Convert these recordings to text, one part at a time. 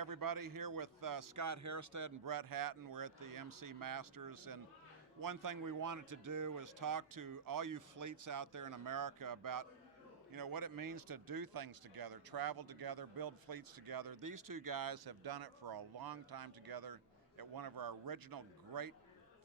everybody. Here with Scott Harestad and Brett Hatton. We're at the MC Masters, and one thing we wanted to do was talk to all you fleets out there in America about, what it means to do things together, travel together, build fleets together. These two guys have done it for a long time together at one of our original great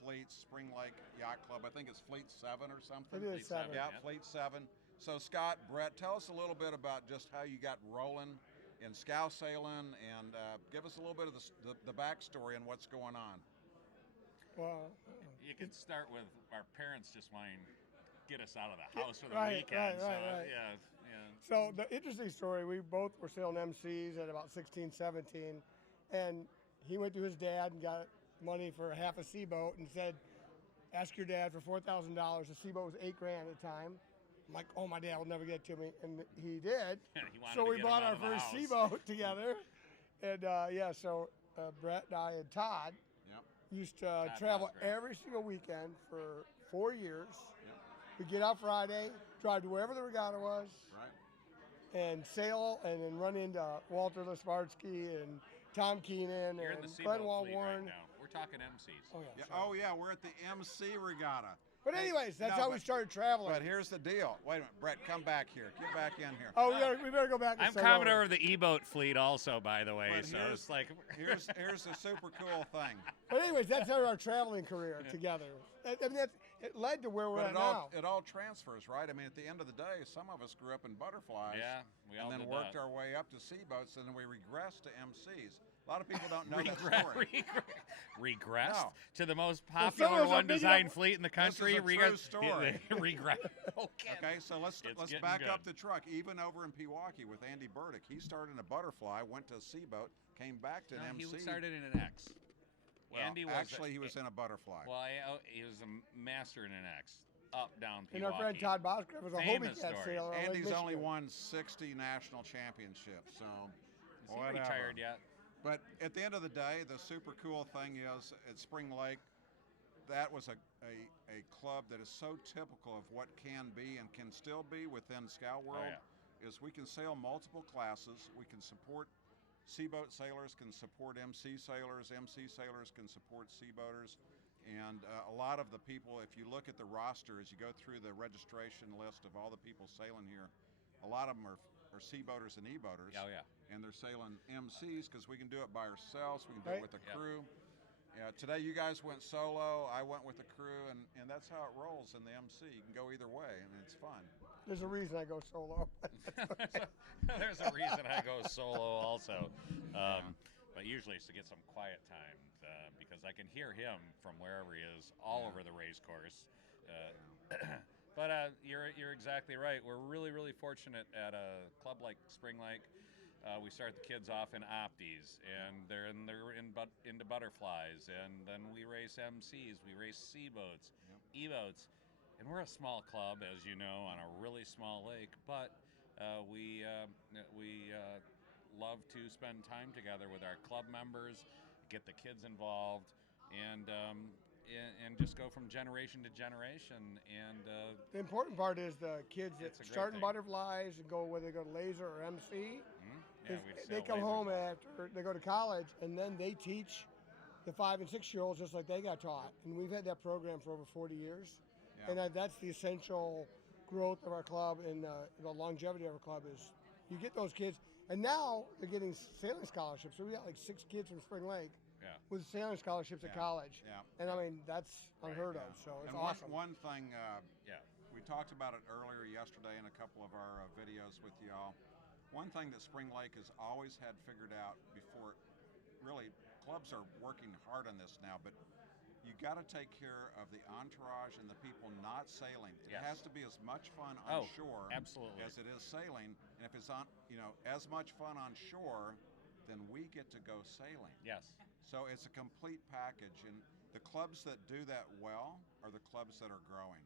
fleets, Spring Lake Yacht Club. I think it's Fleet 7 or something. It is 7. Yeah, Fleet 7. So Scott, Brett, tell us a little bit about just how you got rolling in scow sailing, and give us a little bit of the backstory and what's going on. Well, you could start with our parents just wanting to get us out of the house for the right, weekend. right. Yeah. So the interesting story, we both were sailing MCs at about 16, 17, and he went to his dad and got money for half a seaboat and said, ask your dad for $4,000. The seaboat was $8,000 at the time. I'm like, oh, my dad will never get it to me. And he did. So we bought our first seaboat together. And so Brett and I and Todd used to travel every single weekend for 4 years. Yep. We'd get out Friday, drive to wherever the regatta was, Right. and sail, and then run into Walter Lespartsky and Tom Keenan You're and in the seaboat Glenn fleet Warren. right now. We're talking MCs. Oh, yeah. We're at the MC Regatta. But anyways, that's how we started traveling. But here's the deal. Wait a minute, Brett, come back here. Get back in here. Oh, we better go back. And I'm Commodore of the E-boat fleet also, by the way. But So it's like here's the super cool thing. But anyways, that's our traveling career together. I mean, it led to where we're at now. It all transfers, right? I mean, at the end of the day, some of us grew up in butterflies. Yeah, we all and then did worked that. our way up to seaboats, and then we regressed to MCs. A lot of people don't know that story. Regressed No. to the most some of popular us are one big design enough- fleet in the country. This is a true story. Regress. Okay, so let's getting back good. up the truck. Even over in Pewaukee with Andy Burdick, he started in a butterfly, went to a seaboat, came back to an MC. He started in an X. Well, Andy was actually, he was in a butterfly. Well, he was a master in an X, up, down, Pewaukee. And our friend Todd Boscraft was a Famous Hobie Cat story. sailor. on Lake Andy's only Michigan. won 60 national championships, so Is he whatever. retired yet? But at the end of the day, the super cool thing is at Spring Lake, that was a club that is so typical of what can be and can still be within Scout World. Is we can sail multiple classes. We can support seaboat sailors, can support MC sailors can support seaboaters. And a lot of the people, if you look at the roster, as you go through the registration list of all the people sailing here, a lot of them are seaboaters and e-boaters. Oh, yeah. And they're sailing MCs because we can do it by ourselves. We can do it Right. with a crew. Yeah, today you guys went solo. I went with the crew, and that's how it rolls in the MC. You can go either way, and it's fun. There's a reason I go solo. There's a reason I go solo also. But usually it's to get some quiet time because I can hear him from wherever he is all over the race course. But you're exactly right. We're really, really fortunate at a club like Spring Lake. We start the kids off in opties, and they're into butterflies, and then we race MCs, we race seaboats, e-boats, and we're a small club, as you know, on a really small lake. But we love to spend time together with our club members, get the kids involved, and just go from generation to generation. And The important part is the kids that It's a great start in thing. butterflies and go, whether they go to laser or MC, yeah, is we they sail come lasers. home after they go to college, and then they teach the 5 and 6-year-olds just like they got taught. And we've had that program for over 40 years. Yeah. And that's the essential growth of our club, and the longevity of our club is you get those kids. And now they're getting sailing scholarships. So we got like 6 kids from Spring Lake with sailing scholarships at college. Yeah. And I mean, that's unheard of. So it's And awesome. one thing, we talked about it earlier yesterday in a couple of our videos with y'all. One thing that Spring Lake has always had figured out before, really, clubs are working hard on this now, but you got to take care of the entourage and the people not sailing. It has to be as much fun on shore absolutely. as it is sailing. And if it's on, as much fun on shore, then we get to go sailing. Yes. So it's a complete package, and the clubs that do that well are the clubs that are growing.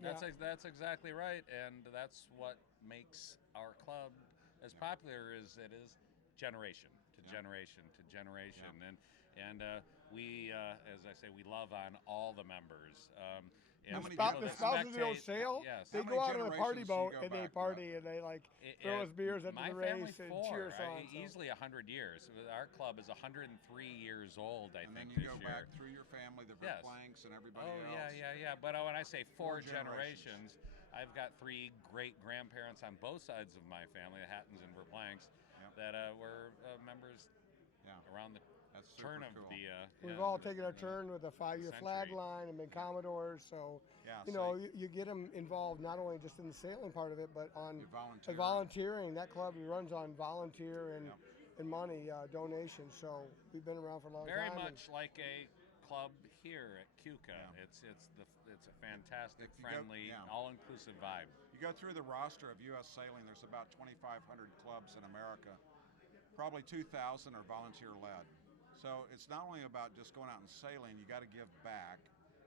That's exactly right, and that's what makes our club as popular as it is, generation to generation to generation, and we, as I say, we love on all the members. and many people The that spouses that don't spectate- sail, Yes. they How go many out on a party generations do you boat go and they back, party and they like throw us beers at my the family race and 4, cheer us on. So. easily 100 years. Our club is 103 years old, I And think, then you this go year. back through your family, the Yes. Verplanks and everybody Oh, else. yeah. But when I say four Four generations. generations, I've got 3 great-grandparents on both sides of my family, the Hattons and Verplanks, Yep. that were members Yeah. around the That's super turn of cool. the... We've yeah, all the- taken our the- turn with a 5-year flag century. line and been Commodores. So, Yeah, you know, you get them involved not only just in the sailing part of it, but on You volunteer. volunteering. That club runs on volunteer and, Yep. and money donations. So we've been around for a long Very time. much like a club here at Cuca. Yeah. It's a fantastic, If you go- friendly, yeah. all-inclusive vibe. You go through the roster of U.S. Sailing, there's about 2,500 clubs in America. Probably 2,000 are volunteer-led. So it's not only about just going out and sailing, you got to give back.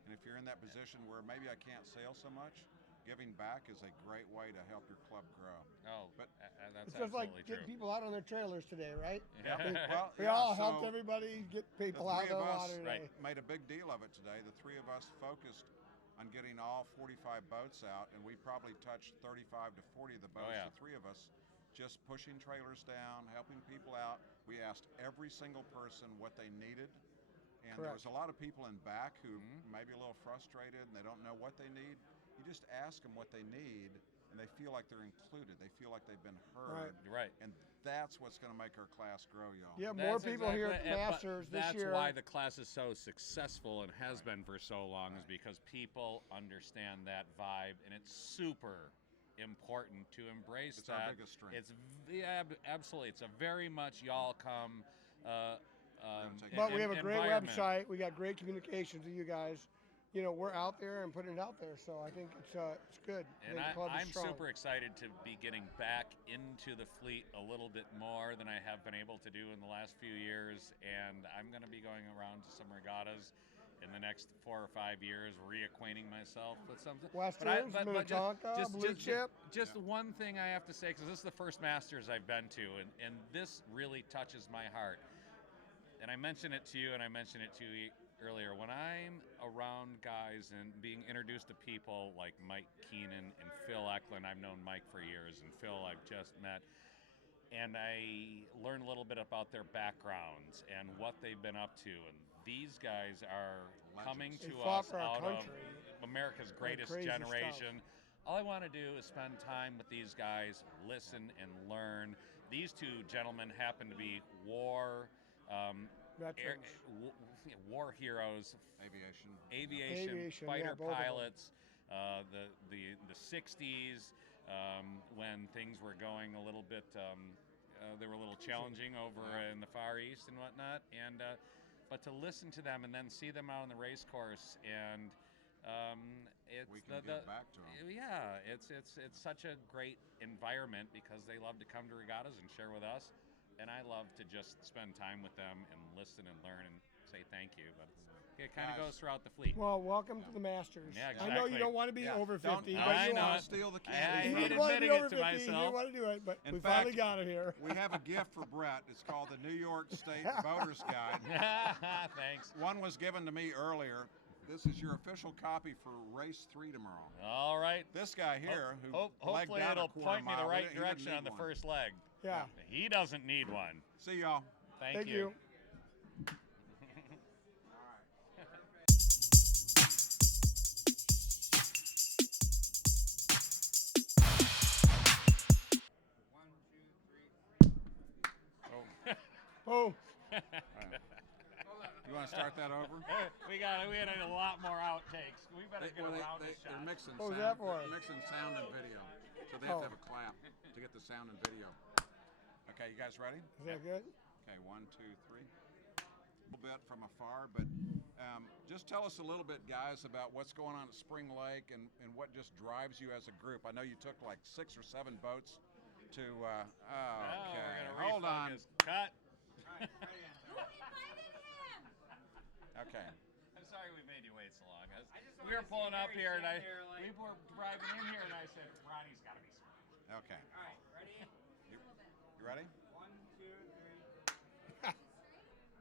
And if you're in that position where maybe I can't sail so much, giving back is a great way to help your club grow. Oh, But- that's It's just like absolutely getting true. people out on their trailers today, right? Yeah. Well, We yeah, all so helped everybody get people the out of three the of us water today. Right. made a big deal of it today. The 3 of us focused on getting all 45 boats out, and we probably touched 35 to 40 of the boats. yeah. The 3 of us just pushing trailers down, helping people out. We asked every single person what they needed, and there Correct. was a lot of people in back who may be a little frustrated and they don't know what they need. You just ask them what they need, and they feel like they're included. They feel like they've been heard. Right. You're right. And that's what's going to make our class grow, y'all. Yeah, more That's people here at exactly the it, but Masters this that's year. why the class is so successful and has been for so long, is because people understand that vibe, and it's super important to embrace It's that. our biggest strength. It's absolutely. It's a very much y'all come. take But we have a great environment. website. We got great communications with you guys. You know, we're out there and putting it out there. So I think it's good. I And think the club is I'm strong. super excited to be getting back into the fleet a little bit more than I have been able to do in the last few years. And I'm going to be going around to some regattas in the next 4 or 5 years, reacquainting myself with something. Westerns, Minnetonka, Blue Chip. Just one thing I have to say, because this is the first Masters I've been to, and this really touches my heart. And I mentioned it to you, and I mentioned it to you earlier. When I'm around guys and being introduced to people like Mike Keenan and Phil Eklund, I've known Mike for years, and Phil I've just met, and I learn a little bit about their backgrounds and what they've been up to. And these guys are coming Legends. They to fought us for our out of country. America's greatest crazy generation. All I want to do is spend time with these guys, listen and learn. These 2 gentlemen happen to be war Veterans. war heroes, Aviation. Aviation, fighter yeah, both of them. pilots. The 60s, when things were going a little bit, they were a little challenging over in the Far East and whatnot. And but to listen to them and then see them out on the race course, and it's We can give back to 'em. Yeah, it's such a great environment because they love to come to regattas and share with us. And I love to just spend time with them and listen and learn and say thank you. But it kind of Guys. goes throughout the fleet. Well, welcome to the Masters. Yeah, I know you exactly. don't want to be Yeah, over don't- 50, I but you know want it. to. Steal the I candy. He hate didn't want to be admitting over it to 50. He didn't myself. want to do it, but In we fact, finally got him here. We have a gift for Brett. It's called the New York State Voters Guide. Thanks. One was given to me earlier. This is your official copy for race 3 tomorrow. All right. This guy here, who legged Hopefully out a it'll quarter point me the mile, right he didn't direction need on the one. first leg. Yeah. He doesn't need one. See y'all. Thank you. you. Oh, You want to start that over? we had a lot more outtakes. We better get Well, around this they're shot. mixing What was sound. that for? They're mixing sound and video, so they have Oh. to have a clap to get the sound and video. Okay, you guys ready? is that good? Okay, 1, 2, 3. A little bit from afar, but just tell us a little bit, guys, about what's going on at Spring Lake and what just drives you as a group. I know you took like 6 or 7 boats to. Oh, we're Okay, gonna hold on. refocus. Cut. Okay. I'm sorry we made you wait so long. We were pulling up here, and we were driving in here, and I said, Ronnie's got to be smart. Okay. All right, ready? You ready?